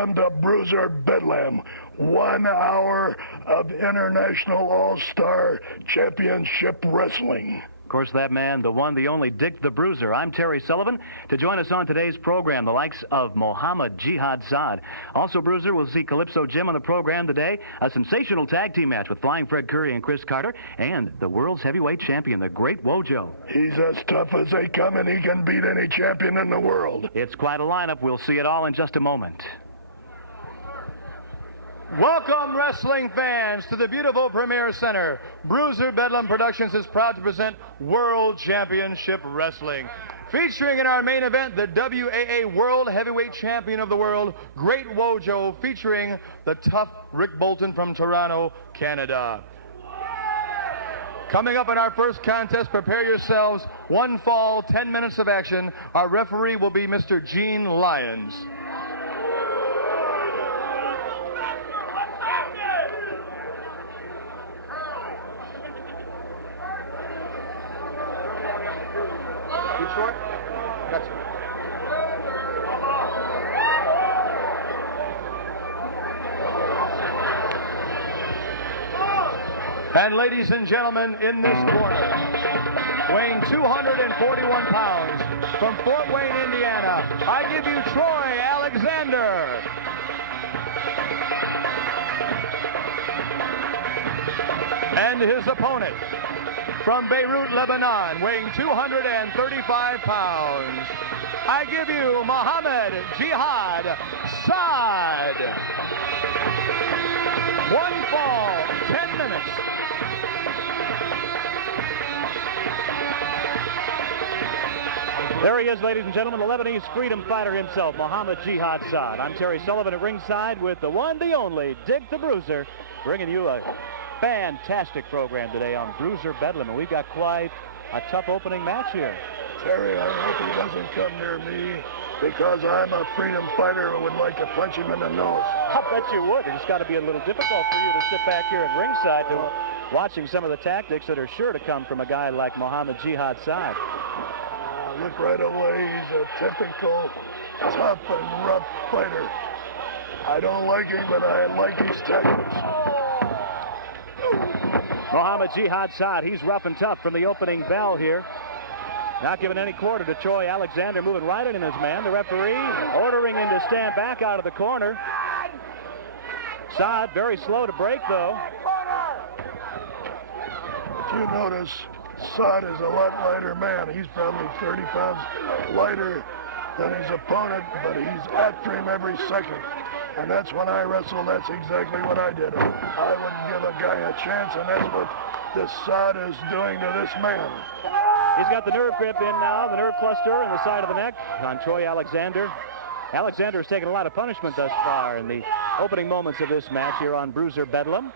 welcome to Bruiser Bedlam. 1 hour of International All-Star Championship Wrestling. Of course, that man, the one, the only, Dick the Bruiser. I'm Terry Sullivan. To join us on today's program, the likes of Mohammed Jihad Saad. Also, Bruiser, we'll see Calypso Jim on the program today. A sensational tag team match with Flying Fred Curry and Chris Carter. And the world's heavyweight champion, the Great Wojo. He's as tough as they come, and he can beat any champion in the world. It's quite a lineup. We'll see it all in just a moment. Welcome, wrestling fans, to the beautiful Premier Center. Bruiser Bedlam Productions is proud to present World Championship Wrestling. Featuring in our main event, the WWA World Heavyweight Champion of the World, Great Wojo, featuring the tough Rick Bolton from Toronto, Canada. Coming up in our first contest, prepare yourselves. 1 fall, 10 minutes of action. Our referee will be Mr. Gene Lyons. Short? That's right. And ladies and gentlemen, in this corner, weighing 241 pounds, from Fort Wayne, Indiana, I give you Troy Alexander. And his opponent, from Beirut, Lebanon, weighing 235 pounds, I give you Mohammed Jihad Saad. 1 fall, 10 minutes. There he is, ladies and gentlemen, the Lebanese freedom fighter himself, Mohammed Jihad Saad. I'm Terry Sullivan at ringside with the one, the only, Dick the Bruiser, bringing you a fantastic program today on Bruiser Bedlam, and we've got quite a tough opening match here. Terry, I hope he doesn't come near me, because I'm a freedom fighter and would like to punch him in the nose. I bet you would. It's got to be a little difficult for you to sit back here at ringside to watching some of the tactics that are sure to come from a guy like Mohammed Jihad Saad. Look right away, he's a typical tough and rough fighter. I don't like him, but I like his tactics. Mohammed Jihad Saad, he's rough and tough from the opening bell here. Not giving any quarter to Troy Alexander, moving right in his man. The referee ordering him to stand back out of the corner. Saad very slow to break, though. If you notice, Saad is a lot lighter man. He's probably 30 pounds lighter than his opponent, but he's after him every second. And that's when I wrestle, that's exactly what I did. I wouldn't give a guy a chance, and that's what this Saad is doing to this man. He's got the nerve grip in now, the nerve cluster in the side of the neck on Troy Alexander. Alexander has taken a lot of punishment thus far in the opening moments of this match here on Bruiser Bedlam.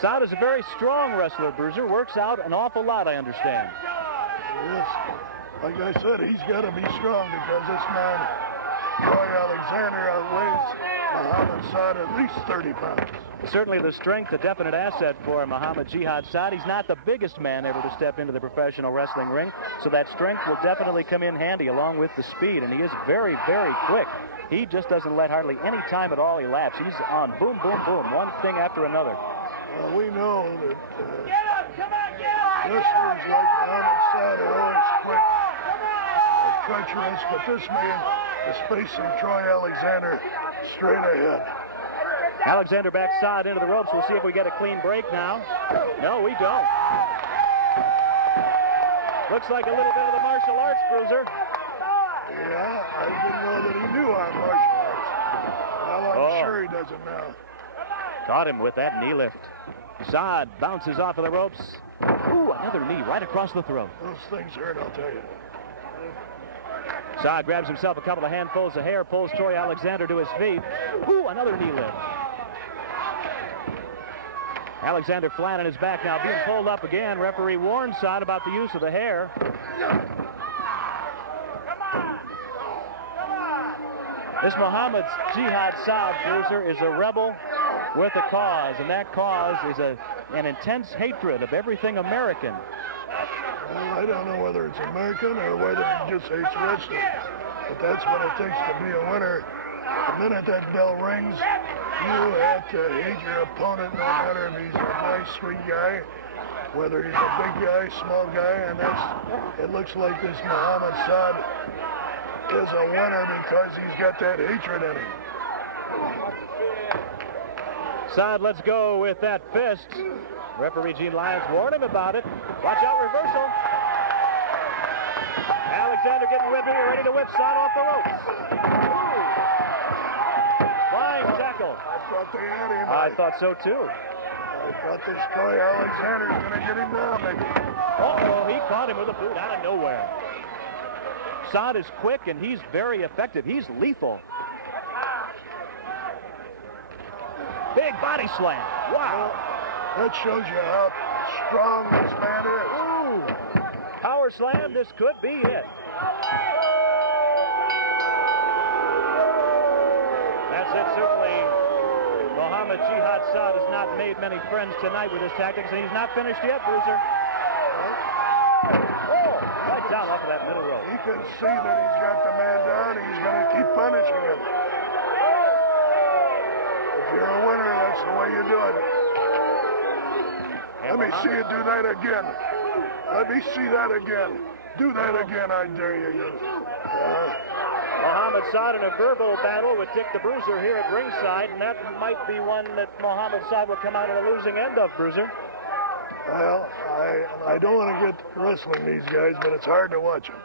Saad is a very strong wrestler, Bruiser. Works out an awful lot, I understand. Yes, like I said, he's got to be strong because this man, Troy Alexander, outweighs Mohammed Saad at least 30 pounds. Certainly the strength, a definite asset for Mohammed Jihad Saad. He's not the biggest man ever to step into the professional wrestling ring, so that strength will definitely come in handy along with the speed, and he is very, very quick. He just doesn't let hardly any time at all elapse. He's on boom, boom, boom, one thing after another. We know that wrestlers like Mohammed Saad are always quick and treacherous, but this man is facing Troy Alexander straight ahead. Alexander backs Saad into the ropes. We'll see if we get a clean break now. No, we don't. Looks like a little bit of the martial arts, Bruiser. Yeah, I didn't know that he knew our martial arts. Well, I'm sure he doesn't now. Caught him with that knee lift. Saad bounces off of the ropes. Ooh, another knee right across the throat. Those things hurt, I'll tell you. Saad grabs himself a couple of handfuls of hair, pulls Troy Alexander to his feet. Ooh, another knee lift. Alexander flat on his back now, being pulled up again. Referee warns Saad about the use of the hair. This Mohammed Jihad Saad, Bruiser, is a rebel with a cause, and that cause is an intense hatred of everything American. Well, I don't know whether it's American or whether he just hates wrestling. But that's what it takes to be a winner. The minute that bell rings, you have to hate your opponent, no matter if he's a nice, sweet guy, whether he's a big guy, small guy, and it looks like this Muhammad Saad is a winner because he's got that hatred in him. Saad, let's go with that fist. Referee Gene Lyons warned him about it. Watch out, reversal. Alexander getting whipped here, ready to whip Saad off the ropes. Flying tackle. I thought they had him. I thought so too. I thought this Troy Alexander's going to get him down, maybe. Uh-oh, he caught him with a boot out of nowhere. Saad is quick and he's very effective. He's lethal. Big body slam. Wow. That shows you how strong this man is. Ooh. Power slam. This could be it. That's it, certainly. Muhammad Jihad Saad has not made many friends tonight with his tactics, and he's not finished yet, Bruiser. Oh, right down off of that middle rope. He can see that he's got the man down. He's going to keep punishing him. If you're a winner, that's the way you do it. Let me see you do that again. Let me see that again. Do that again, I dare you. Muhammad Saad in a verbal battle with Dick the Bruiser here at ringside, and that might be one that Muhammad Saad will come out on the losing end of, Bruiser. Well, I don't want to get wrestling these guys, but it's hard to watch them.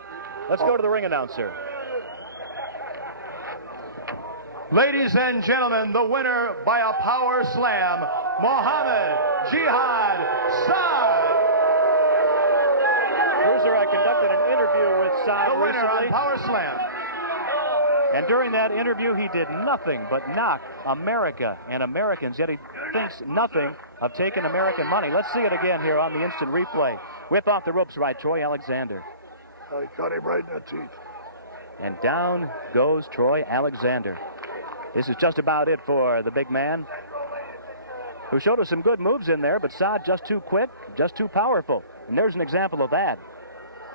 Let's go to the ring announcer. Ladies and gentlemen, the winner by a power slam, Muhammad Jihad Saad. Bruiser, I conducted an interview with Saad The winner recently. on power slam. And during that interview, he did nothing but knock America and Americans, yet he thinks nothing of taking American money. Let's see it again here on the instant replay. Whip off the ropes by Troy Alexander. I cut him right in the teeth. And down goes Troy Alexander. This is just about it for the big man, who showed us some good moves in there, but Saad just too quick, just too powerful. And there's an example of that.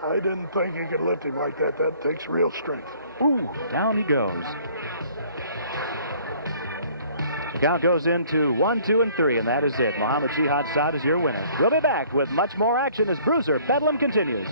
I didn't think he could lift him like that. That takes real strength. Ooh, down he goes. The count goes into 1, 2, and 3, and that is it. Muhammad Jihad Saad is your winner. We'll be back with much more action as Bruiser Bedlam continues.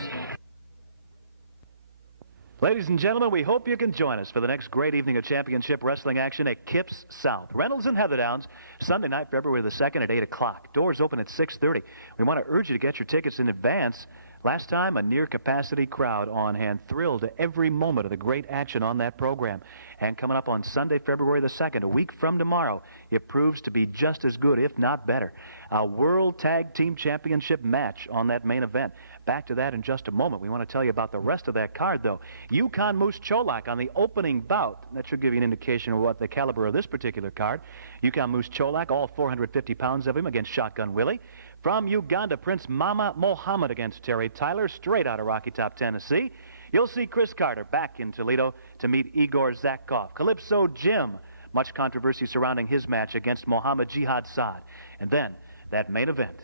Ladies and gentlemen, we hope you can join us for the next great evening of championship wrestling action at Kips South. Reynolds and Heatherdowns, Sunday night, February the 2nd at 8 o'clock. Doors open at 6:30. We want to urge you to get your tickets in advance. Last time, a near-capacity crowd on hand, thrilled to every moment of the great action on that program. And coming up on Sunday, February the 2nd, a week from tomorrow, it proves to be just as good, if not better. A World Tag Team Championship match on that main event. Back to that in just a moment. We want to tell you about the rest of that card, though. Yukon Moose Cholak on the opening bout. That should give you an indication of what the caliber of this particular card. Yukon Moose Cholak, all 450 pounds of him against Shotgun Willie. From Uganda, Prince Mama Mohammed against Terry Tyler, straight out of Rocky Top, Tennessee. You'll see Chris Carter back in Toledo to meet Igor Zakov. Calypso Jim, much controversy surrounding his match against Muhammad Jihad Saad. And then, that main event.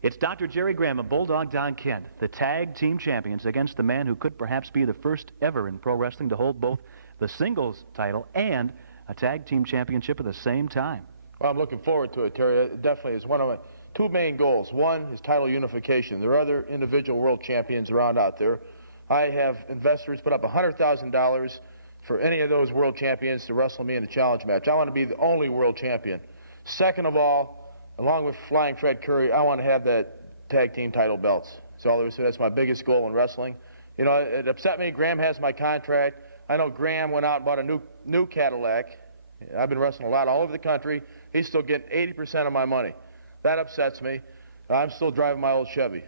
It's Dr. Jerry Graham and Bulldog Don Kent, the tag team champions, against the man who could perhaps be the first ever in pro wrestling to hold both the singles title and a tag team championship at the same time. Well, I'm looking forward to it, Terry. It definitely is one of my two main goals. One is title unification. There are other individual world champions around out there. I have investors put up $100,000 for any of those world champions to wrestle me in a challenge match. I want to be the only world champion. Second of all, along with Flying Fred Curry, I want to have that tag team title belts. So that's my biggest goal in wrestling. You know, it upset me. Graham has my contract. I know Graham went out and bought a new Cadillac. I've been wrestling a lot all over the country. He's still getting 80% of my money. That upsets me. I'm still driving my old Chevy.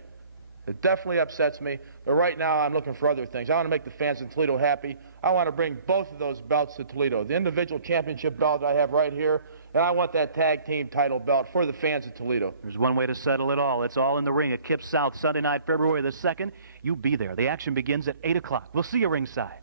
It definitely upsets me, but right now I'm looking for other things. I want to make the fans in Toledo happy. I want to bring both of those belts to Toledo. The individual championship belt I have right here, and I want that tag team title belt for the fans of Toledo. There's one way to settle it all. It's all in the ring at Kips South, Sunday night, February the 2nd. You be there. The action begins at 8 o'clock. We'll see you ringside.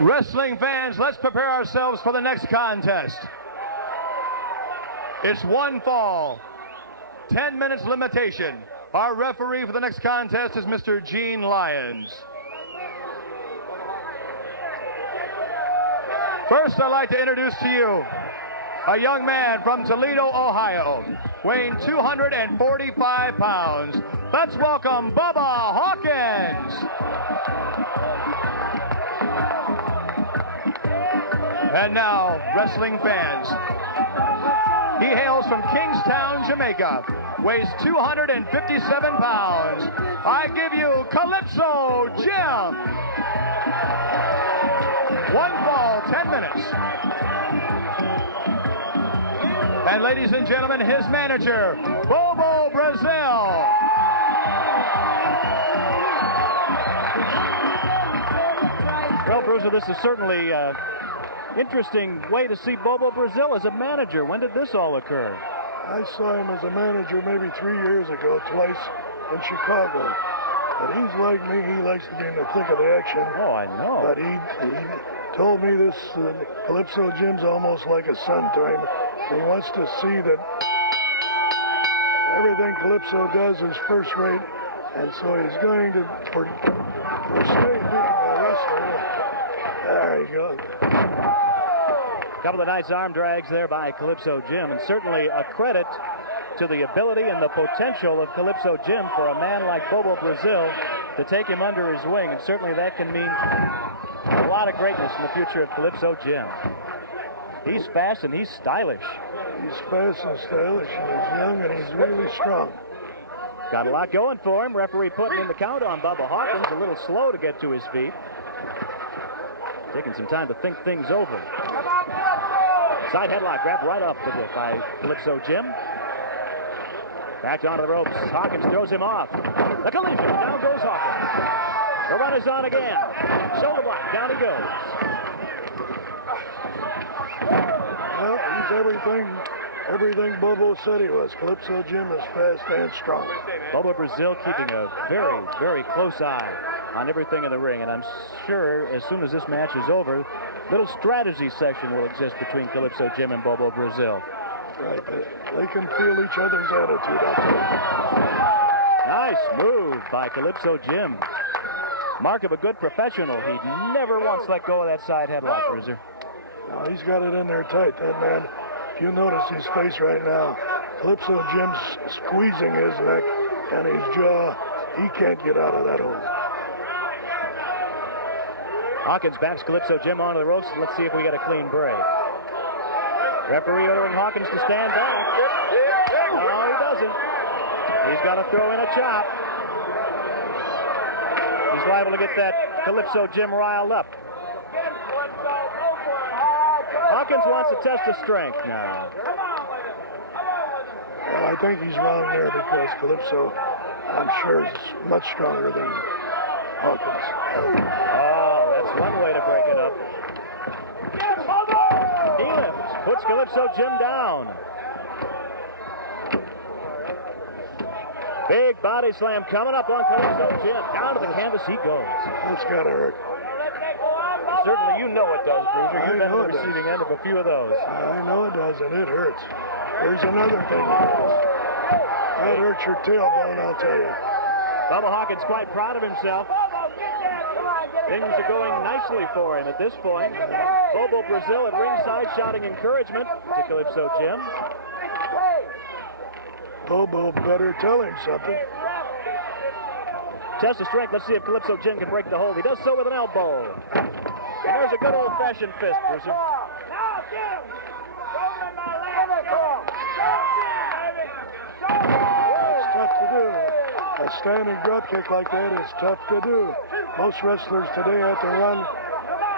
Wrestling fans, let's prepare ourselves for the next contest. It's one fall, 10 minutes limitation. Our referee for the next contest is Mr. Gene Lyons. First, I'd like to introduce to you a young man from Toledo, Ohio, weighing 245 pounds. Let's welcome Bubba Hawkins. And now, wrestling fans, he hails from Kingstown, Jamaica, weighs 257 pounds. I give you Calypso Jim. One fall, 10 minutes. And ladies and gentlemen, his manager, Bobo Brazil. Well, Bruiser, this is certainly an interesting way to see Bobo Brazil as a manager. When did this all occur? I saw him as a manager maybe 3 years ago, twice in Chicago. But he's like me, he likes to be in the thick of the action. Oh, I know. But he told me this Calypso Jim's almost like a son to him. He wants to see that everything Calypso does is first rate, and so he's going to forsake being a wrestler. There you go. Couple of nice arm drags there by Calypso Jim, and certainly a credit to the ability and the potential of Calypso Jim for a man like Bobo Brazil to take him under his wing, and certainly that can mean a lot of greatness in the future of Calypso Jim. He's fast and he's stylish. He's fast and stylish, and he's young, and he's really strong. Got a lot going for him. Referee putting in the count on Bubba Hawkins, a little slow to get to his feet. Taking some time to think things over. Side headlock grabbed right up with it by Calypso Jim. Back onto the ropes. Hawkins throws him off. The collision. Down goes Hawkins. The run is on again. Shoulder block. Down he goes. Well, he's everything Bobo said he was. Calypso Jim is fast and strong. Bobo Brazil keeping a very, very close eye on everything in the ring, and I'm sure as soon as this match is over, little strategy session will exist between Calypso Jim and Bobo Brazil. Right, they can feel each other's attitude out there. Nice move by Calypso Jim. Mark of a good professional. He never once let go of that side headlock, Bruiser. No, he's got it in there tight, that man. If you notice his face right now, Calypso Jim's squeezing his neck and his jaw. He can't get out of that hole. Hawkins backs Calypso Jim onto the ropes. Let's see if we get a clean break. Referee ordering Hawkins to stand back. No, he doesn't. He's got to throw in a chop. He's liable to get that Calypso Jim riled up. Hawkins wants to test his strength now. Well, I think he's wrong there because Calypso, I'm sure, is much stronger than Hawkins. Oh, that's one way to break it up. He lifts, puts Calypso Jim down. Big body slam coming up on Calypso Jim. Down to the canvas he goes. That's got to hurt. Certainly you know it does, Bruiser. You've been on the receiving end of a few of those. I know it does, and it hurts. There's another thing that hurts. That hurts your tailbone, I'll tell you. Bubba Hawkins quite proud of himself. Things are going nicely for him at this point. Bobo Brazil at ringside shouting encouragement to Calypso Jim. Bobo better tell him something. Test of strength. Let's see if Calypso Jim can break the hold. He does so with an elbow. And there's a good old-fashioned fist, Bruiser. It's tough to do. A standing drop kick like that is tough to do. Most wrestlers today have to run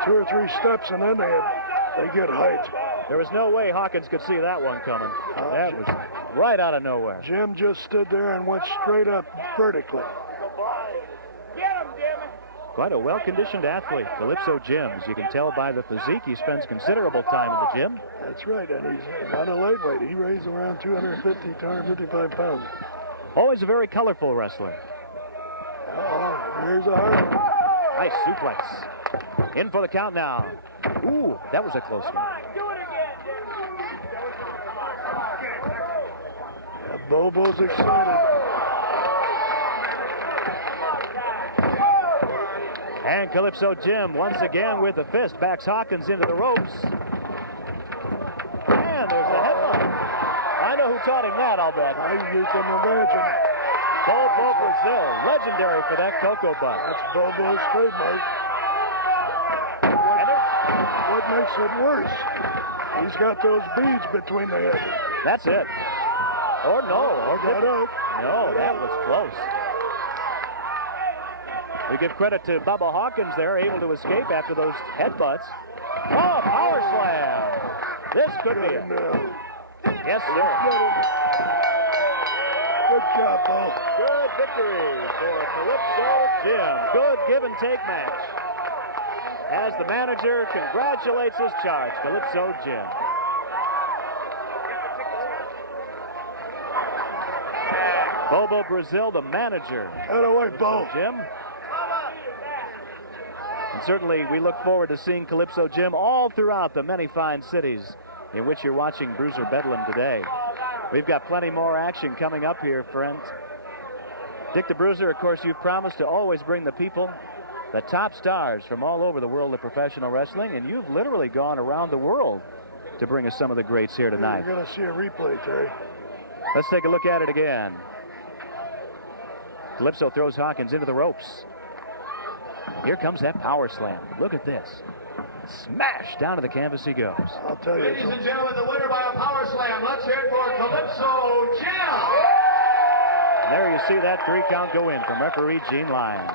2 or 3 steps, and then they get height. There was no way Hawkins could see that one coming. That was right out of nowhere. Jim just stood there and went straight up vertically. Quite a well-conditioned athlete, Calypso Jim. As you can tell by the physique, he spends considerable time in the gym. That's right, and he's not a lightweight. He weighs around 250, 255 pounds. Always a very colorful wrestler. Oh, here's a hard one. Nice suplex. In for the count now. Ooh, that was a close one. Yeah, Bobo's excited. And Calypso Jim once again with the fist backs Hawkins into the ropes. And there's the headlock. I know who taught him that, I'll bet. You can imagine. Bobo Brazil, legendary for that cocoa butt. That's Bobo's trademark. What makes it worse? He's got those beads between the heads. That's it. Or no. Or Got up. no, that was close. We give credit to Bubba Hawkins there, able to escape after those headbutts. Oh, power slam. This could be it. Yes, sir. Good job, Bo. Good victory for Calypso Jim. Good give and take match. As the manager congratulates his charge, Calypso Jim. Bobo Brazil, the manager. Out of the way, Bo. Jim. And certainly we look forward to seeing Calypso Jim all throughout the many fine cities in which you're watching Bruiser Bedlam today. We've got plenty more action coming up here, friends. Dick the Bruiser, of course, you've promised to always bring the people, the top stars from all over the world of professional wrestling, and you've literally gone around the world to bring us some of the greats here tonight. You're going to see a replay, Terry. Let's take a look at it again. Calypso throws Hawkins into the ropes. Here comes that power slam. Look at this. Smash! Down to the canvas he goes. I'll tell you. Ladies and gentlemen, the winner by a power slam. Let's hear it for Calypso Jim. There you see that 3 count go in from referee Gene Lyons.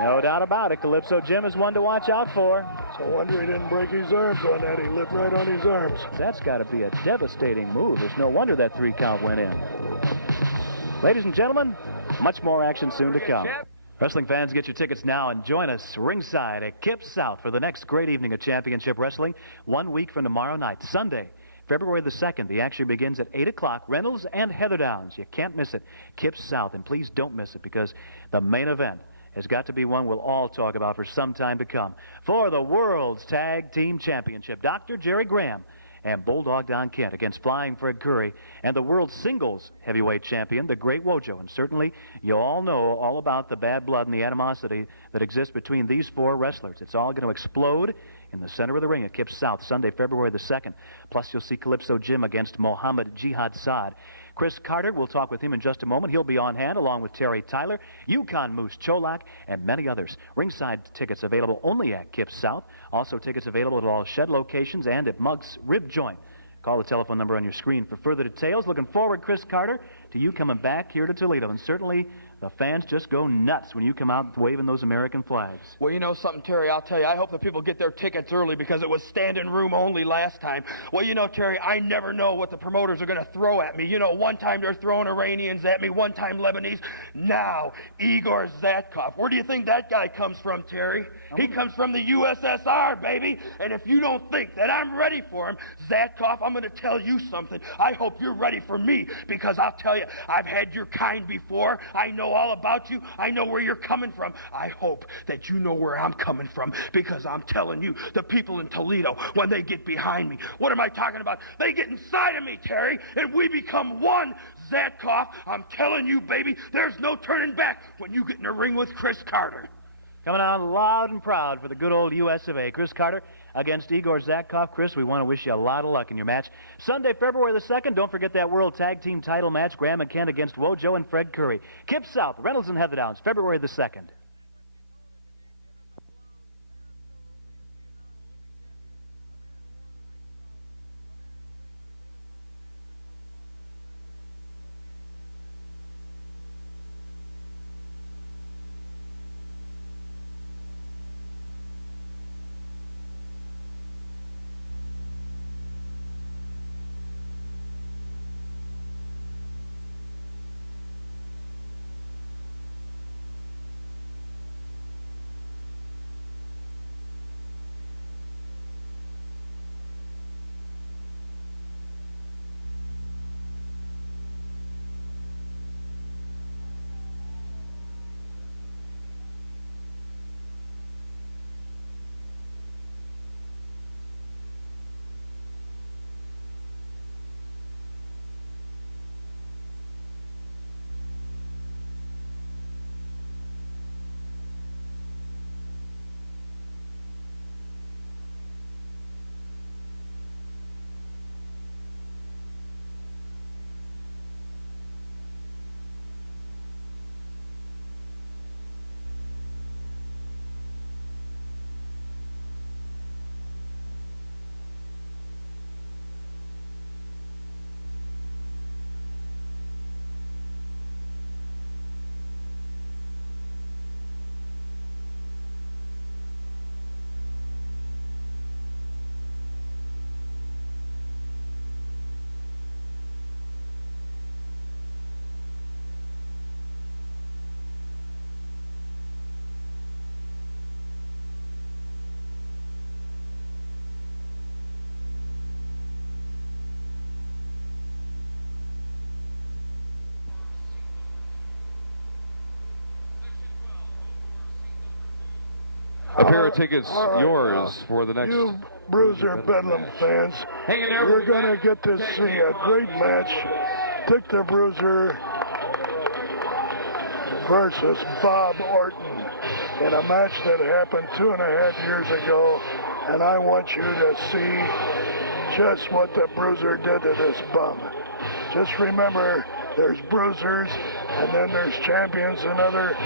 No doubt about it, Calypso Jim is one to watch out for. So wonder he didn't break his arms on that. He lived right on his arms. That's got to be a devastating move. There's no wonder that 3 count went in. Ladies and gentlemen, much more action soon to come. Wrestling fans, get your tickets now and join us ringside at Kip South for the next great evening of championship wrestling 1 week from tomorrow night, Sunday, February the 2nd. The action begins at 8 o'clock. Reynolds and Heatherdowns. You can't miss it. Kip South. And please don't miss it because the main event has got to be one we'll all talk about for some time to come. For the World's Tag Team Championship, Dr. Jerry Graham and Bulldog Don Kent against Flying Fred Curry and the world singles heavyweight champion, the Great Wojo. And certainly you all know all about the bad blood and the animosity that exists between these 4 wrestlers. It's all going to explode in the center of the ring at Kip South, Sunday, February the 2nd. Plus you'll see Calypso Jim against Mohammed Jihad Saad. Chris Carter, we'll talk with him in just a moment. He'll be on hand along with Terry Tyler, Yukon Moose Cholak, and many others. Ringside tickets available only at Kip South. Also tickets available at all Shed locations and at Mugg's Rib Joint. Call the telephone number on your screen for further details. Looking forward, Chris Carter, to you coming back here to Toledo. And certainly the fans just go nuts when you come out waving those American flags. Well, you know something, Terry, I'll tell you, I hope that people get their tickets early because it was standing room only last time. Well, you know, Terry, I never know what the promoters are going to throw at me. You know, one time they're throwing Iranians at me, one time Lebanese. Now, Igor Zatkov. Where do you think that guy comes from, Terry? He comes from the USSR, baby. And if you don't think that I'm ready for him, Zatkov, I'm going to tell you something. I hope you're ready for me because I'll tell you, I've had your kind before. I know all about you. I know where you're coming from. I hope that you know where I'm coming from because I'm telling you, the people in Toledo, when they get behind me, what am I talking about? They get inside of me, Terry, and we become one. Zatkov, I'm telling you, baby, there's no turning back when you get in a ring with Chris Carter. Coming out loud and proud for the good old US of A. Chris Carter against Igor Zatkov. Chris, we want to wish you a lot of luck in your match. Sunday, February the 2nd, don't forget that World Tag Team title match, Graham and Kent against Wojo and Fred Curry. Kip South, Reynolds and Heatherdowns, February the 2nd. A pair of tickets all right, yours for the next. You Bruiser Bedlam fans, you're going to get to see a great match. Dick the Bruiser versus Bob Orton in a match that happened 2.5 years ago. And I want you to see just what the Bruiser did to this bum. Just remember, there's bruisers, and then there's champions in other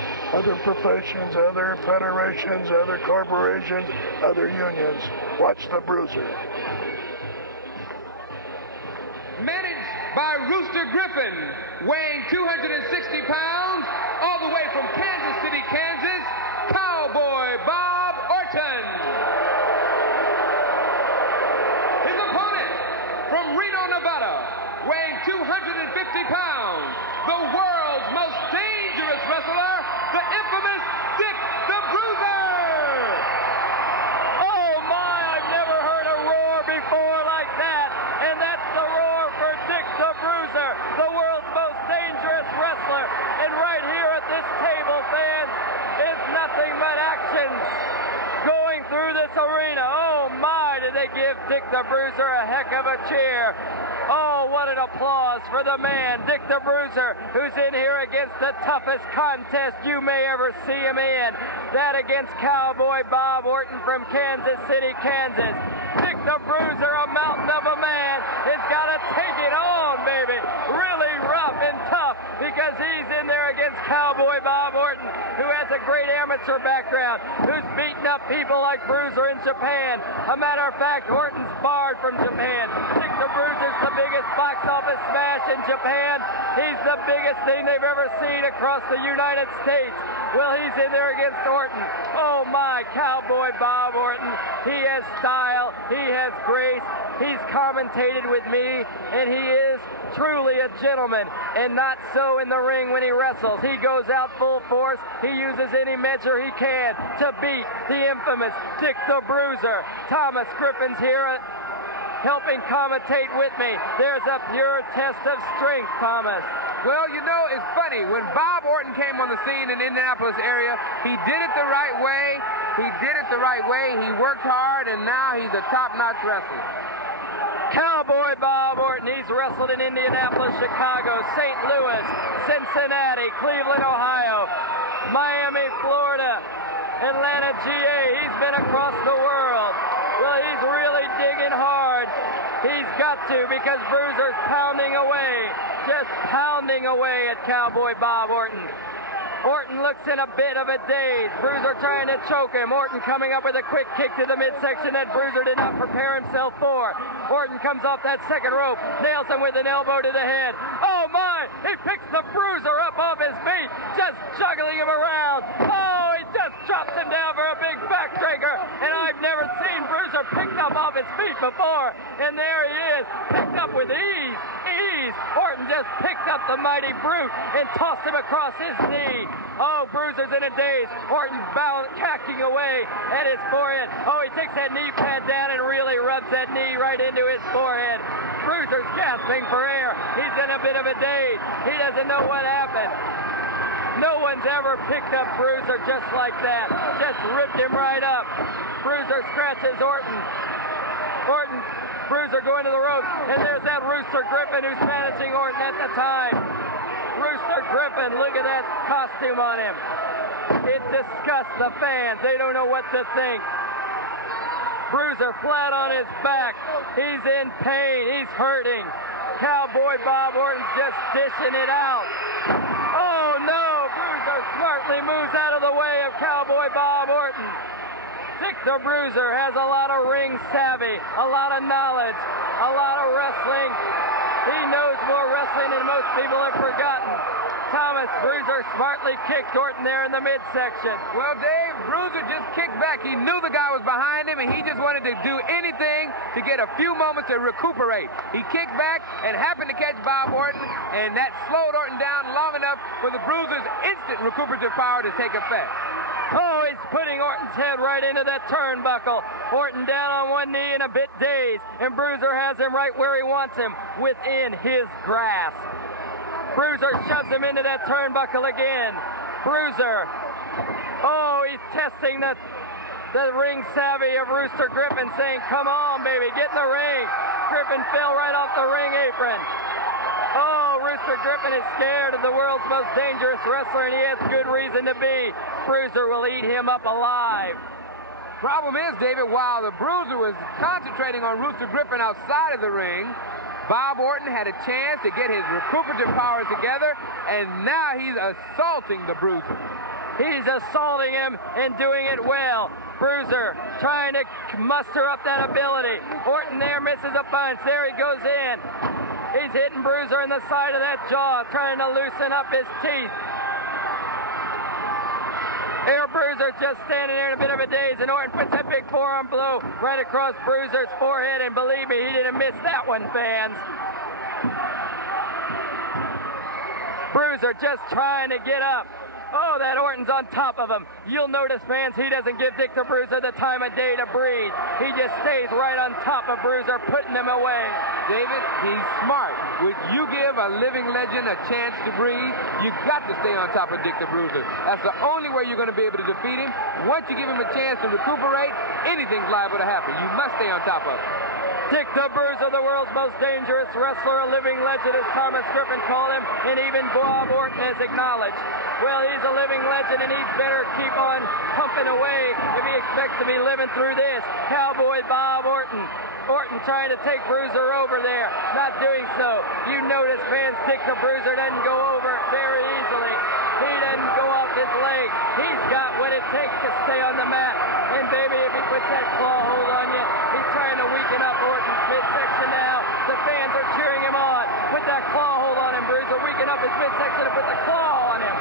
professions, other federations, other corporations, other unions. Watch the Bruiser. Managed by Rooster Griffin, weighing 260 pounds, all the way from Kansas City, Kansas, Cowboy Bob Orton. His opponent from Reno, Nevada, weighing 250 pounds, the world's most dangerous wrestler, the infamous Dick the Bruiser! Oh my, I've never heard a roar before like that, and that's the roar for Dick the Bruiser, the world's most dangerous wrestler. And right here at this table, fans, is nothing but action going through this arena. Oh my, did they give Dick the Bruiser a heck of a cheer. Oh, what an applause for the man, Dick the Bruiser, who's in here against the toughest contest you may ever see him in. That against Cowboy Bob Orton from Kansas City, Kansas. Dick the Bruiser, a mountain of a man, has got to take it on, baby. Really rough and tough, because he's in there against Cowboy Bob Orton, who has a great amateur background, who's beaten up people like Bruiser in Japan. A matter of fact, Orton's barred from Japan. Dick the Bruiser's the biggest box office smash in Japan. He's the biggest thing they've ever seen across the United States. Well, he's in there against Orton. Oh my, Cowboy Bob Orton. He has style, he has grace, he's commentated with me, and he is truly a gentleman, and not so in the ring when he wrestles. He goes out full force, he uses any measure he can to beat the infamous Dick the Bruiser. Thomas Griffin's here helping commentate with me. There's a pure test of strength, Thomas. Well, you know, it's funny. When Bob Orton came on the scene in the Indianapolis area, he did it the right way. He worked hard, and now he's a top-notch wrestler. Cowboy Bob Orton, he's wrestled in Indianapolis, Chicago, St. Louis, Cincinnati, Cleveland, Ohio, Miami, Florida, Atlanta, GA. He's been across the world. Well, he's really digging hard. He's got to, because Bruiser's pounding away, just pounding away at Cowboy Bob Orton. Orton looks in a bit of a daze. Bruiser trying to choke him. Orton coming up with a quick kick to the midsection that Bruiser did not prepare himself for. Orton comes off that second rope, nails him with an elbow to the head. Oh my, he picks the Bruiser up off his feet, just juggling him around. Oh, he just drops him down for a big backbreaker, and I've never seen Bruiser picked up off his feet before. And there he is, picked up with ease. Orton just picked up the mighty brute and tossed him across his knee. Oh, Bruiser's in a daze. Orton cacking away at his forehead. Oh, he takes that knee pad down and really rubs that knee right into his forehead. Bruiser's gasping for air. He's in a bit of a daze. He doesn't know what happened. No one's ever picked up Bruiser just like that. Just ripped him right up. Bruiser scratches Orton. Bruiser going to the ropes, and there's that Rooster Griffin who's managing Orton at the time. Rooster Griffin, look at that costume on him. It disgusts the fans. They don't know what to think. Bruiser flat on his back. He's in pain. He's hurting. Cowboy Bob Orton's just dishing it out. Oh no! Bruiser smartly moves out of the way of Cowboy Bob Orton. Dick the Bruiser has a lot of ring savvy, a lot of knowledge, a lot of wrestling. He knows more wrestling than most people have forgotten. Thomas, Bruiser smartly kicked Orton there in the midsection. Well, Dave, Bruiser just kicked back. He knew the guy was behind him, and he just wanted to do anything to get a few moments to recuperate. He kicked back and happened to catch Bob Orton, and that slowed Orton down long enough for the Bruiser's instant recuperative power to take effect. Oh, he's putting Orton's head right into that turnbuckle. Orton down on one knee and a bit dazed, and Bruiser has him right where he wants him, within his grasp. Bruiser shoves him into that turnbuckle again. Bruiser, oh, he's testing the the ring savvy of Rooster Griffin saying, come on, baby, get in the ring. Griffin fell right off the ring apron. Oh, Rooster Griffin is scared of the world's most dangerous wrestler, and he has good reason to be. Bruiser will eat him up alive. Problem is, David, while the Bruiser was concentrating on Rooster Griffin outside of the ring, Bob Orton had a chance to get his recuperative powers together, and now he's assaulting the Bruiser. He's assaulting him and doing it well. Bruiser trying to muster up that ability. Orton there misses a punch. There he goes in. He's hitting Bruiser in the side of that jaw, trying to loosen up his teeth. Here, Bruiser just standing there in a bit of a daze, and Orton puts that big forearm blow right across Bruiser's forehead, and believe me, he didn't miss that one, fans. Bruiser just trying to get up. Oh, that Orton's on top of him. You'll notice, fans, he doesn't give Dick the Bruiser the time of day to breathe. He just stays right on top of Bruiser, putting him away. David, he's smart. When you give a living legend a chance to breathe, you got to stay on top of Dick the Bruiser. That's the only way you're going to be able to defeat him. Once you give him a chance to recuperate, anything's liable to happen. You must stay on top of him. Dick the Bruiser, the world's most dangerous wrestler, a living legend, as Thomas Griffin called him, and even Bob Orton has acknowledged. Well, he's a living legend, and he'd better keep on pumping away if he expects to be living through this. Cowboy Bob Orton. Orton trying to take Bruiser over there, not doing so. You notice, fans, Dick the Bruiser doesn't go over very easily. He doesn't go off his legs. He's got what it takes to stay on the mat. And baby, if he puts that claw hold on you, he's trying to weaken up Orton's midsection now. The fans are cheering him on. Put that claw hold on him, Bruiser. Weaken up his midsection and put the claw on him.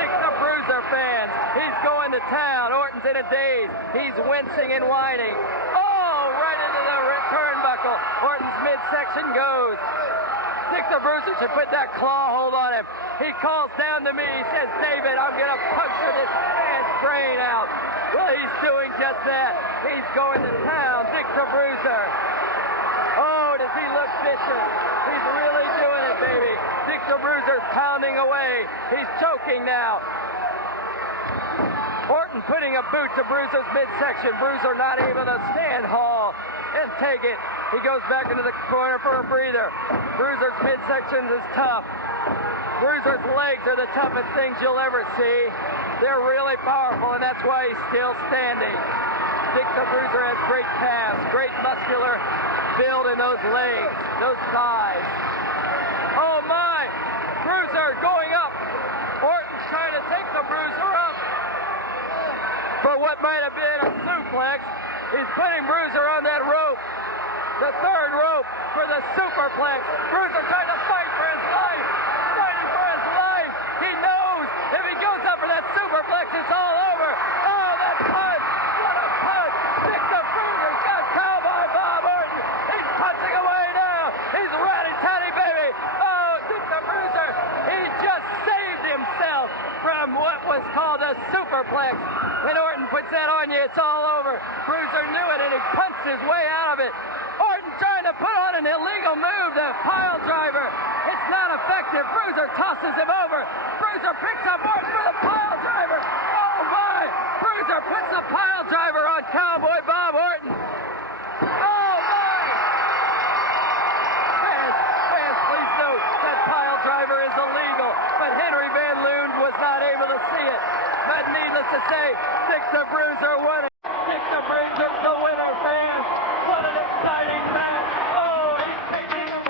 Dick the Bruiser, fans. He's going to town. Orton's in a daze. He's wincing and whining. Oh, right into the turnbuckle. Orton's midsection goes. Dick the Bruiser should put that claw hold on him. He calls down to me. He says, David, I'm going to puncture this man's brain out. Well, he's doing just that. He's going to town. Dick the Bruiser. Oh, does he look vicious? He's really doing it, baby. Dick the Bruiser's pounding away. He's choking now. Orton putting a boot to Bruiser's midsection. Bruiser not able to stand tall and take it. He goes back into the corner for a breather. Bruiser's midsection is tough. Bruiser's legs are the toughest things you'll ever see. They're really powerful, and that's why he's still standing. Dick the Bruiser has great calves, great muscular build in those legs, those thighs. Oh my! Bruiser going up. Orton's trying to take the Bruiser up for what might have been a suplex. He's putting Bruiser on that rope, the third rope for the superplex. Bruiser trying to fight for his life, fighting for his life. He knows if he goes up for that superplex, it's all over. Oh, that punch! What a punch! Dick the Bruiser's got Cowboy Bob Orton. He's punching away now. He's ratty-tatty, baby. Oh, Dick the Bruiser, he just saved himself from what was called a superplex. When Orton puts that on you, it's all over. Bruiser knew it, and he punched his way out of it. Orton trying to put on an illegal move, the pile driver. It's not effective. Bruiser tosses him over. Bruiser picks up Orton for the pile driver. Oh, my. Bruiser puts the pile driver on Cowboy Bob Orton. Oh, my. Fans, please note that pile driver is illegal, but Henry Van Loon was not able to see it. But needless to say, Dick the Bruiser won it. Dick the Bruiser's the winner, fans. What an exciting match. Oh, he's taking the...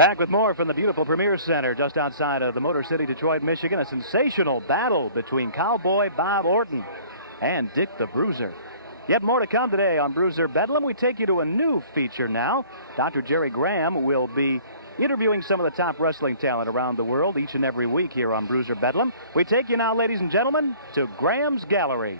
Back with more from the beautiful Premier Center just outside of the Motor City, Detroit, Michigan. A sensational battle between Cowboy Bob Orton and Dick the Bruiser. Yet more to come today on Bruiser Bedlam. We take you to a new feature now. Dr. Jerry Graham will be interviewing some of the top wrestling talent around the world each and every week here on Bruiser Bedlam. We take you now, ladies and gentlemen, to Graham's Gallery.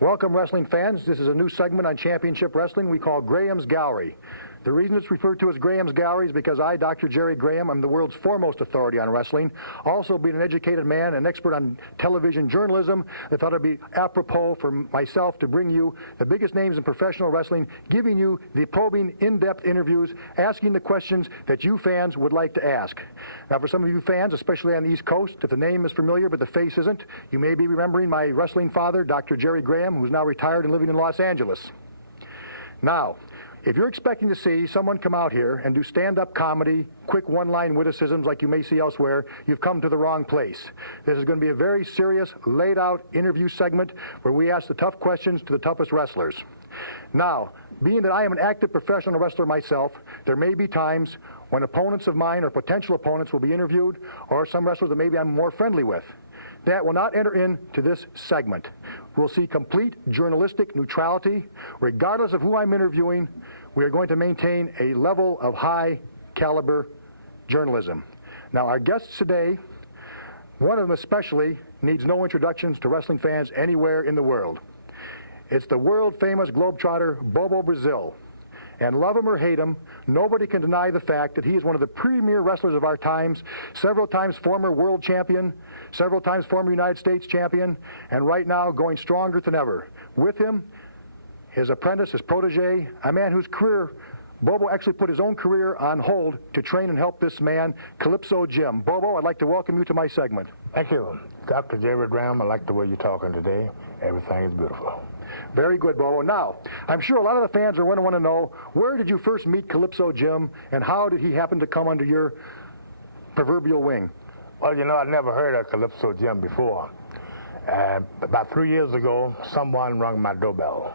Welcome, wrestling fans. This is a new segment on Championship Wrestling we call Graham's Gallery. The reason it's referred to as Graham's Gallery is because I, Dr. Jerry Graham, am the world's foremost authority on wrestling. Also being an educated man, an expert on television journalism, I thought it'd be apropos for myself to bring you the biggest names in professional wrestling, giving you the probing, in-depth interviews, asking the questions that you fans would like to ask. Now, for some of you fans, especially on the East Coast, if the name is familiar but the face isn't, you may be remembering my wrestling father, Dr. Jerry Graham, who's now retired and living in Los Angeles. Now, if you're expecting to see someone come out here and do stand-up comedy, quick one-line witticisms like you may see elsewhere, you've come to the wrong place. This is going to be a very serious, laid-out interview segment where we ask the tough questions to the toughest wrestlers. Now, being that I am an active professional wrestler myself, there may be times when opponents of mine or potential opponents will be interviewed, or some wrestlers that maybe I'm more friendly with. That will not enter into this segment. We'll see complete journalistic neutrality. Regardless of who I'm interviewing, we are going to maintain a level of high caliber journalism. Now, our guests today, one of them especially, needs no introductions to wrestling fans anywhere in the world. It's the world famous globetrotter Bobo Brazil. And love him or hate him, nobody can deny the fact that he is one of the premier wrestlers of our times, several times former world champion, several times former United States champion, and right now going stronger than ever. With him, his apprentice, his protege, a man whose career, Bobo actually put his own career on hold to train and help this man, Calypso Jim. Bobo, I'd like to welcome you to my segment. Thank you. Dr. Jerry Graham, I like the way you're talking today. Everything is beautiful. Very good, Bobo. Now, I'm sure a lot of the fans are going to want to know, where did you first meet Calypso Jim, and how did he happen to come under your proverbial wing? Well, you know, I'd never heard of Calypso Jim before. About 3 years ago, someone rung my doorbell,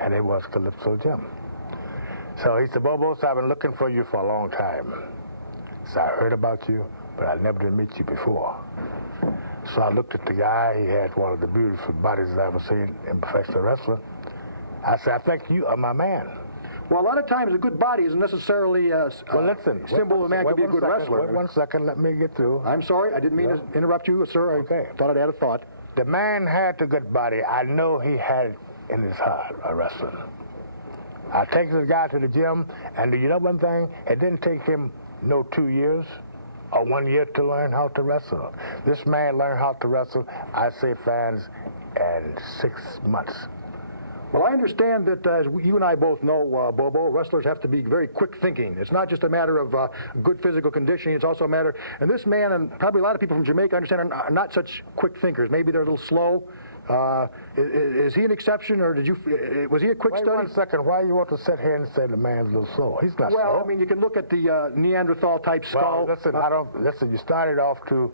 and it was Calypso Jim. So he said, Bobo, so I've been looking for you for a long time. So I heard about you, but I never did meet you before. So I looked at the guy. He had one of the beautiful bodies I've ever seen in professional wrestling. I said, I think you are my man. Well, a lot of times a good body isn't necessarily a symbol of a man could be a good wrestler. Wait 1 second, let me get through. I'm sorry, I didn't mean to interrupt you, sir. Okay. I thought I'd add a thought. The man had the good body. I know he had it in his heart, a wrestler. I take this guy to the gym, and do you know one thing? It didn't take him 2 years or 1 year to learn how to wrestle. This man learned how to wrestle, I say, fans, in 6 months. Well, I understand that, as you and I both know, Bobo, wrestlers have to be very quick thinking. It's not just a matter of good physical conditioning. It's also a matter, and this man and probably a lot of people from Jamaica understand are not such quick thinkers. Maybe they're a little slow. Is he an exception, or was he a quick study? Wait 1 second. Why you want to sit here and say the man's a little slow? He's not slow. Well, I mean, you can look at the Neanderthal-type skull. Well, listen, you started off to...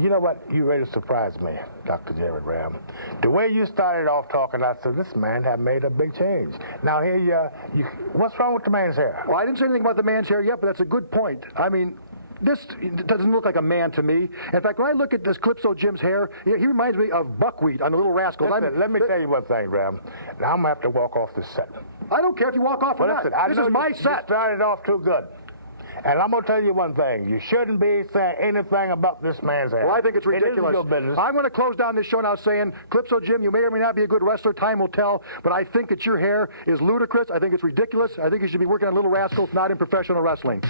You know what? You really surprised me, Dr. Jerry Graham. The way you started off talking, I said, this man have made a big change. Now, here, what's wrong with the man's hair? Well, I didn't say anything about the man's hair yet, but that's a good point. I mean, this doesn't look like a man to me. In fact, when I look at this Calypso Jim's hair, he reminds me of Buckwheat on The Little Rascals. Listen, let me tell you one thing, Graham. Now, I'm going to have to walk off this set. I don't care if you walk off or not. This is my set. You started off too good. And I'm going to tell you one thing. You shouldn't be saying anything about this man's hair. Well, I think it's ridiculous. It is your business. I'm going to close down this show now saying, Calypso Jim, you may or may not be a good wrestler. Time will tell. But I think that your hair is ludicrous. I think it's ridiculous. I think you should be working on Little Rascals, not in professional wrestling.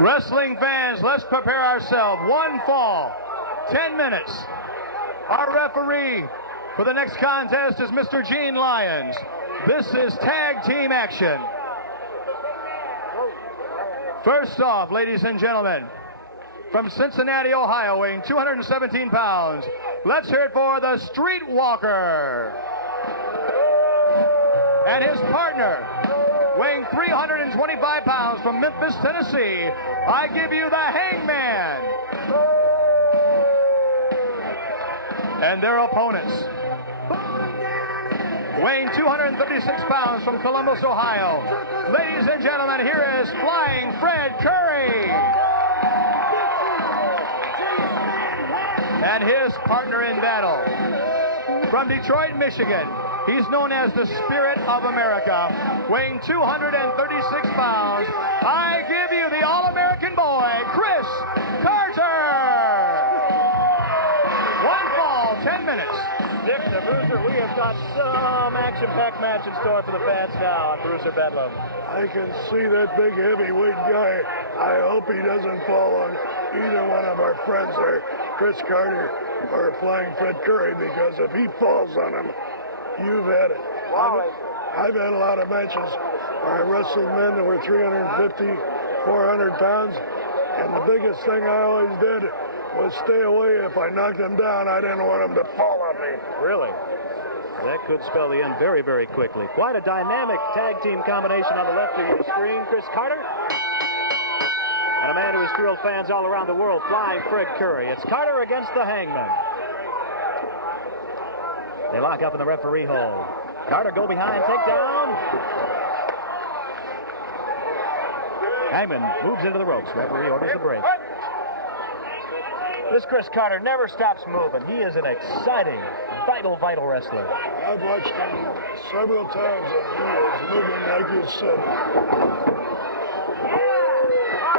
Wrestling fans, let's prepare ourselves. One fall, 10 minutes. Our referee for the next contest is Mr. Gene Lyons. This is tag team action. First off, ladies and gentlemen, from Cincinnati, Ohio, weighing 217 pounds, let's hear it for the Streetwalker. And his partner, weighing 325 pounds from Memphis, Tennessee, I give you the Hangman. And their opponents, weighing 236 pounds from Columbus, Ohio. Ladies and gentlemen, here is Flying Fred Curry. And his partner in battle, from Detroit, Michigan, he's known as the Spirit of America, weighing 236 pounds. I give you the All-American boy, Chris Carter. One fall, 10 minutes. Dick the Bruiser, we have got some action-packed match in store for the fans now on Bruiser Bedlam. I can see that big heavyweight guy. I hope he doesn't fall on either one of our friends there, Chris Carter or Flying Fred Curry, because if he falls on him, you've had it. I've had a lot of matches where I wrestled men that were 350, 400 pounds, and the biggest thing I always did was stay away. If I knocked them down, I didn't want them to fall on me. Really? That could spell the end very, very quickly. Quite a dynamic tag team combination on the left of your screen. Chris Carter. And a man who has thrilled fans all around the world, Flying Fred Curry. It's Carter against the Hangman. They lock up in the referee hole. Carter go behind, take down. Hangman moves into the ropes. Referee orders a break. This Chris Carter never stops moving. He is an exciting, vital wrestler. I've watched him several times, and he is moving like you said.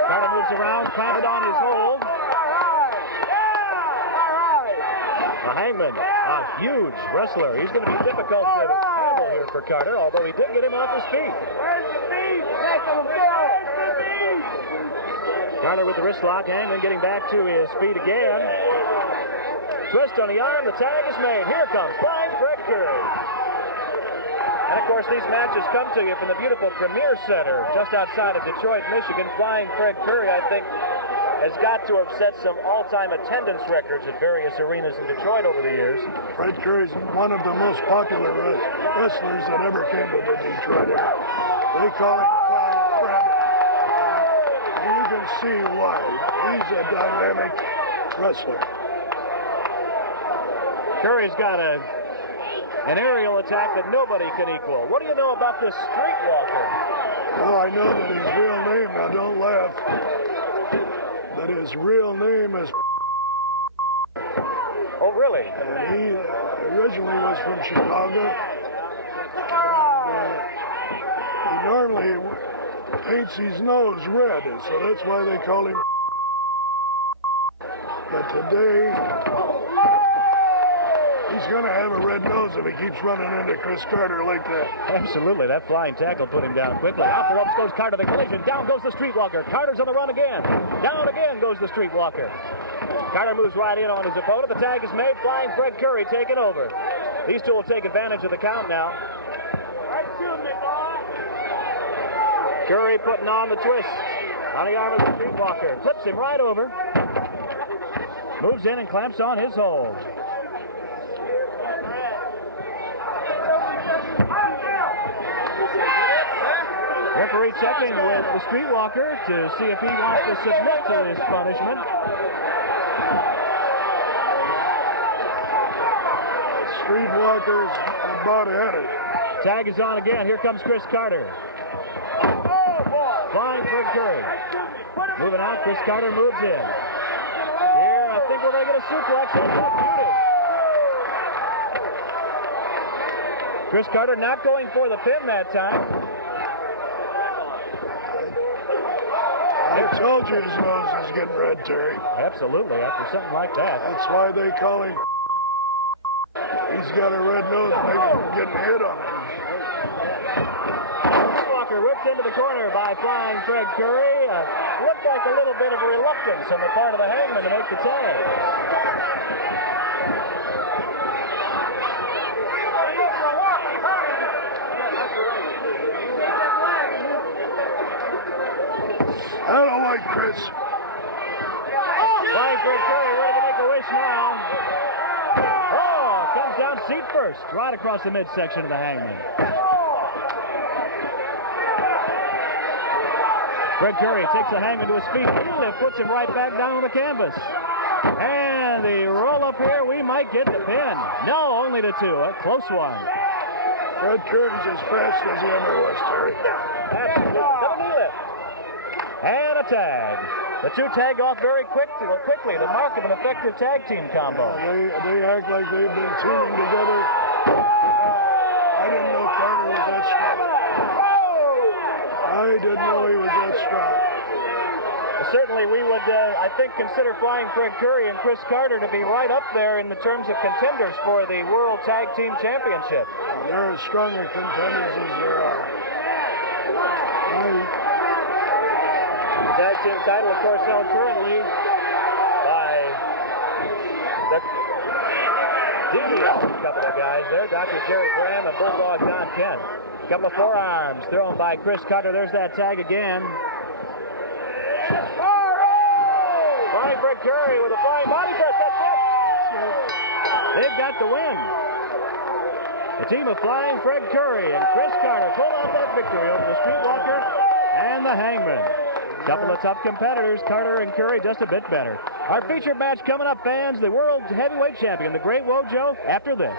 Carter moves around, clamps on his hold. The Hangman, a huge wrestler. He's going to be difficult to handle here for Carter, although he did get him off his feet. Carter with the wrist lock, Hangman getting back to his feet again. Twist on the arm, the tag is made. Here comes Flying Fred Curry. And of course, these matches come to you from the beautiful Premier Center just outside of Detroit, Michigan. Flying Fred Curry, I think, has got to have set some all-time attendance records at various arenas in Detroit over the years. Fred Curry's one of the most popular wrestlers that ever came to the Detroit area. They call him Flying Fred. And you can see why. He's a dynamic wrestler. Curry's got an aerial attack that nobody can equal. What do you know about this Streetwalker? Well, I know that his real name, now don't laugh, that his real name is... Oh, really? And he originally was from Chicago. And, he normally paints his nose red, and so that's why they call him... But today... he's going to have a red nose if he keeps running into Chris Carter like that. Absolutely. That flying tackle put him down quickly. Off the ropes goes Carter. The collision. Down goes the Streetwalker. Carter's on the run again. Down again goes the Streetwalker. Carter moves right in on his opponent. The tag is made. Flying Fred Curry taking over. These two will take advantage of the count now. Curry putting on the twist on the arm of the Streetwalker. Flips him right over. Moves in and clamps on his hold. Referee checking with the Streetwalker to see if he wants to submit to this punishment. Streetwalker's about at it. Tag is on again. Here comes Chris Carter. Flying Fred Curry. Moving out, Chris Carter moves in. Here, I think we're going to get a suplex. Beauty. Chris Carter not going for the pin that time. I told you his nose is getting red, Terry. Absolutely, after something like that. That's why they call him... He's got a red nose, maybe from getting hit on him. Walker whipped into the corner by flying Fred Curry. Looked like a little bit of reluctance on the part of the Hangman to make the tag. I don't like Chris. Flying Fred Curry ready to make a wish now. Oh, comes down seat first, right across the midsection of the Hangman. Fred Curry takes the Hangman to his feet. He puts him right back down on the canvas. And the roll up here, we might get the pin. No, only the 2. A close one. Fred Curry's as fast as he ever was, Terry. Absolutely. Double knee lift. And a tag. The 2 tag off very quickly. The mark of an effective tag team combo. They act like they've been teaming together. I didn't know Carter was that strong. I didn't know he was that strong. Certainly we would, I think, consider Flying Fred Curry and Chris Carter to be right up there in the terms of contenders for the World Tag Team Championship. They're as strong a contenders as there are. The tag team title, of course, held currently by the devious couple of guys there, Dr. Jerry Graham and Bulldog Don Kent. A couple of forearms thrown by Chris Carter. There's that tag again. Flying Fred Curry with a flying body press. That's it. They've got the win. The team of Flying Fred Curry and Chris Carter pull out that victory over the Streetwalker and the Hangman. Couple of tough competitors, Carter and Curry just a bit better. Our featured match coming up, fans, the World Heavyweight Champion, the Great Wojo, after this.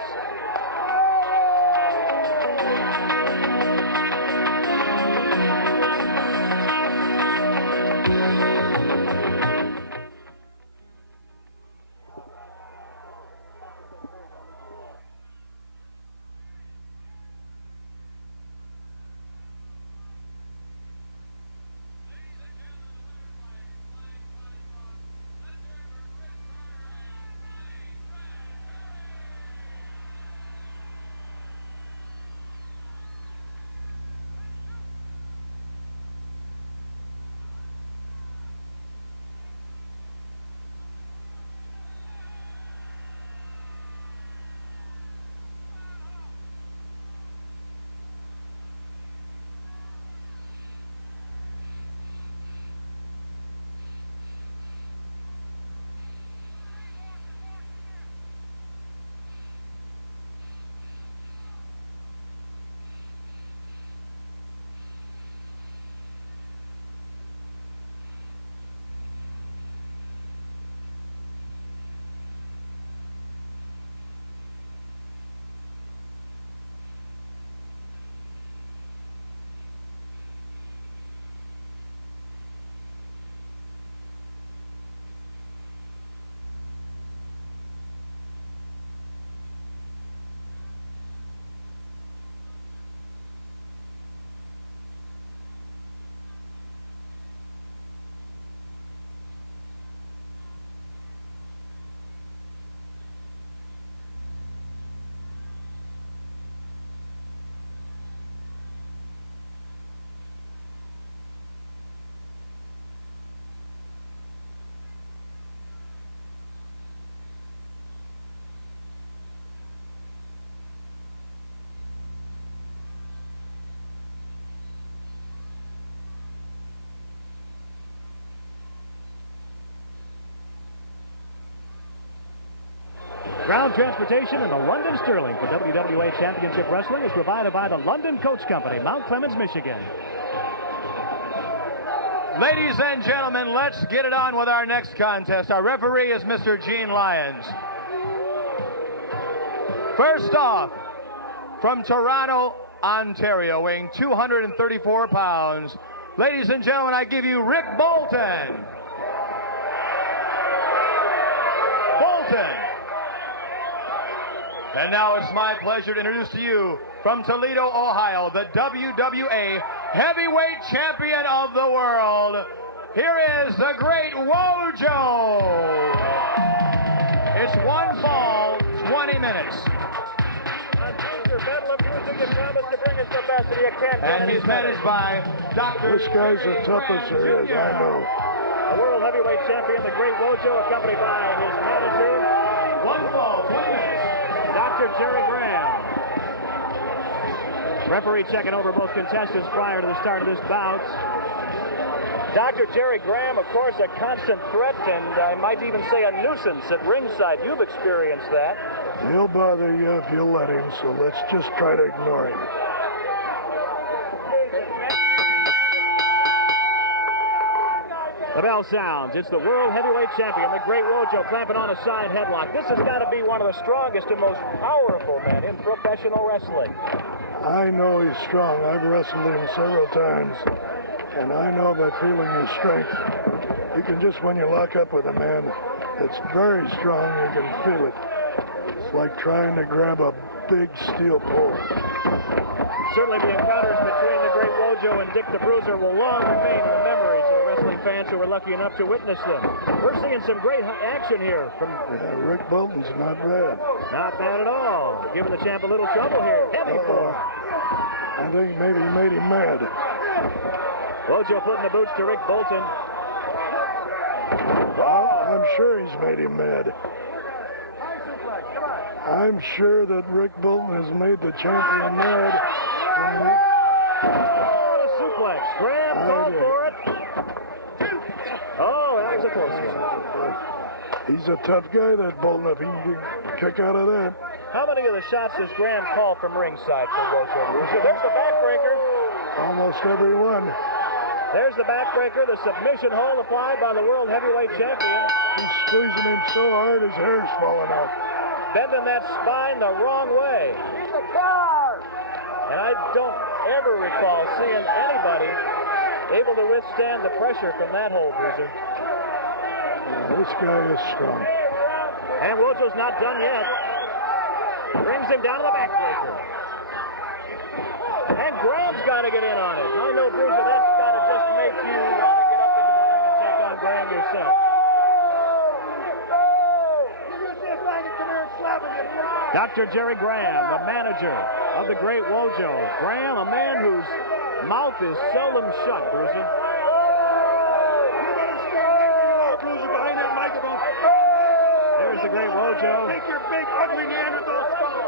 Ground transportation in the London Sterling for WWA Championship Wrestling is provided by the London Coach Company, Mount Clemens, Michigan. Ladies and gentlemen, let's get it on with our next contest. Our referee is Mr. Gene Lyons. First off, from Toronto, Ontario, weighing 234 pounds, ladies and gentlemen, I give you Rick Bolton. And now it's my pleasure to introduce to you, from Toledo, Ohio, the WWA Heavyweight Champion of the World. Here is the Great Wojo. It's one fall, 20 minutes. Bruiser Bedlam. Bruiser, you promised to bring us the best, and you can't get And any he's managed by Dr. This guy's the toughest there is, I know. The World Heavyweight Champion, the Great Wojo, accompanied by his manager, One fall, 20 minutes. Dr. Jerry Graham. Referee checking over both contestants prior to the start of this bout. Dr. Jerry Graham, of course, a constant threat, and I might even say a nuisance at ringside. You've experienced that. He'll bother you if you let him, so let's just try to ignore him. The bell sounds. It's the World Heavyweight Champion, the Great Wojo, clamping on a side headlock. This has got to be one of the strongest and most powerful men in professional wrestling. I know he's strong. I've wrestled him several times, and I know by feeling his strength. You can just, when you lock up with a man that's very strong, you can feel it. It's like trying to grab a big steel pole. Certainly the encounters between the Great Wojo and Dick the Bruiser will long remain in the memories of the wrestling fans who were lucky enough to witness them. We're seeing some great action here from... Yeah, Rick Bolton's not bad. Not bad at all. Giving the champ a little trouble here. Heavy form. I think maybe he made him mad. Wojo putting the boots to Rick Bolton. I'm sure he's made him mad. I'm sure that Rick Bolton has made the champion mad. Oh, the suplex. Graham called for it. Oh, that was a close one. He's a tough guy, that Bolton, if he can kick out of that. How many of the shots does Graham call from ringside for Wojo Bruiser? There's the backbreaker. Almost every one. There's the backbreaker, the submission hold applied by the World Heavyweight Champion. He's squeezing him so hard his hair's falling out. Bending that spine the wrong way. And I don't ever recall seeing anybody able to withstand the pressure from that hold, Bruiser. Yeah, this guy is strong. And Wojo's not done yet. Brings him down to the backbreaker. And Graham's got to get in on it. I know, Bruiser, that's got to just make you want to get up into the ring and take on Graham yourself. Dr. Jerry Graham, the manager of the Great Wojo. Graham, a man whose mouth is seldom shut, Bruiser. There's the Great Wojo. Take your big, ugly Neanderthal skull.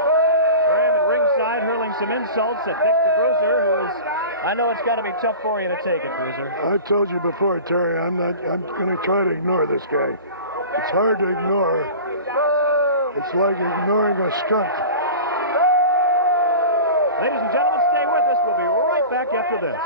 Graham at ringside hurling some insults at Dick the Bruiser, who is... I know it's got to be tough for you to take it, Bruiser. I've told you before, Terry, I'm going to try to ignore this guy. It's hard to ignore. It's like ignoring a skunk. Ladies and gentlemen, stay with us. We'll be right back after this.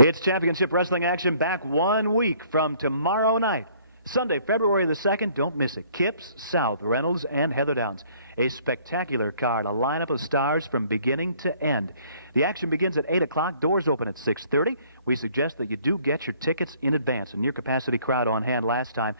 It's championship wrestling action back 1 week from tomorrow night. Sunday, February the 2nd, don't miss it. Kipps, South, Reynolds, and Heather Downs. A spectacular card, a lineup of stars from beginning to end. The action begins at 8 o'clock, doors open at 6:30. We suggest that you do get your tickets in advance. A near-capacity crowd on hand last time.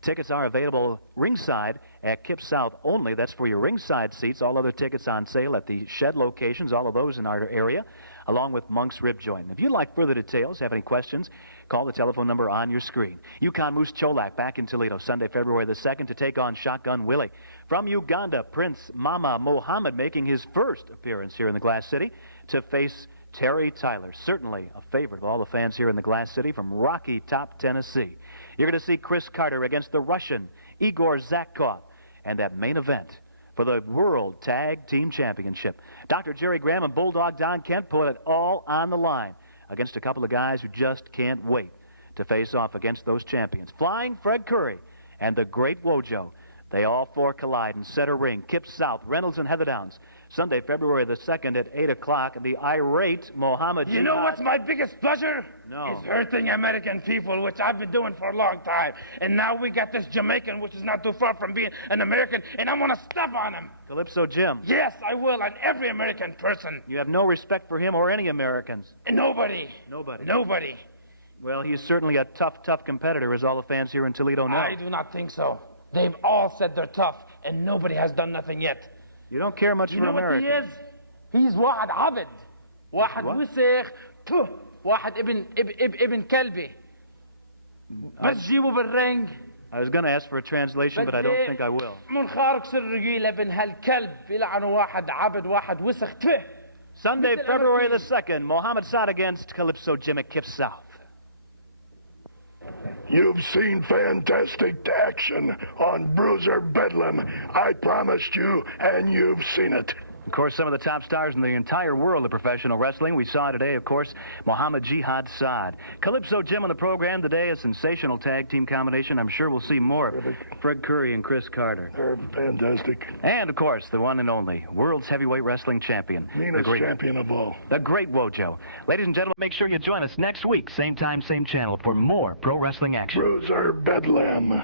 Tickets are available ringside at Kipps South only. That's for your ringside seats. All other tickets on sale at the shed locations, all of those in our area, along with Monk's Rib Joint. If you'd like further details, have any questions, call the telephone number on your screen. Yukon Moose Cholak back in Toledo, Sunday, February the 2nd, to take on Shotgun Willie. From Uganda, Prince Mama Mohammed making his first appearance here in the Glass City to face Terry Tyler, certainly a favorite of all the fans here in the Glass City from Rocky Top, Tennessee. You're going to see Chris Carter against the Russian Igor Zakhkov, and that main event for the World Tag Team Championship. Dr. Jerry Graham and Bulldog Don Kent put it all on the line against a couple of guys who just can't wait to face off against those champions. Flying Fred Curry and the Great Wojo. They all four collide in center ring. Kipps South, Reynolds and Heather Downs. Sunday, February the 2nd at 8 o'clock, the irate Mohammed You know what's my biggest pleasure? No. Is hurting American people, which I've been doing for a long time. And now we got this Jamaican, which is not too far from being an American, and I'm going to step on him. Calypso Jim. Yes, I will, on every American person. You have no respect for him or any Americans. And nobody. Nobody. Nobody. Well, he's certainly a tough competitor, as all the fans here in Toledo know. I do not think so. They've all said they're tough, and nobody has done nothing yet. You don't care much for America. You know what he is? He's واحد عبد. واحد وسخ. واحد ابن كلبي. بس جيبه بالرنج. I was going to ask for a translation, but I don't think I will. منخارق سرقيل ابن هالكلب. يلعنه واحد عبد واحد وسخ. Sunday, February the 2nd, Mohammed Saad against Calypso Jim at Kipps South. You've seen fantastic action on Bruiser Bedlam. I promised you, and you've seen it. Of course, some of the top stars in the entire world of professional wrestling. We saw today, of course, Mohammed Jihad Saad. Calypso Jim on the program today, a sensational tag team combination. I'm sure we'll see more of Fred Curry and Chris Carter. They're fantastic. And, of course, the one and only world's heavyweight wrestling champion. Meanest champion of all. The Great Wojo. Ladies and gentlemen, make sure you join us next week, same time, same channel, for more pro wrestling action. Bruiser Bedlam.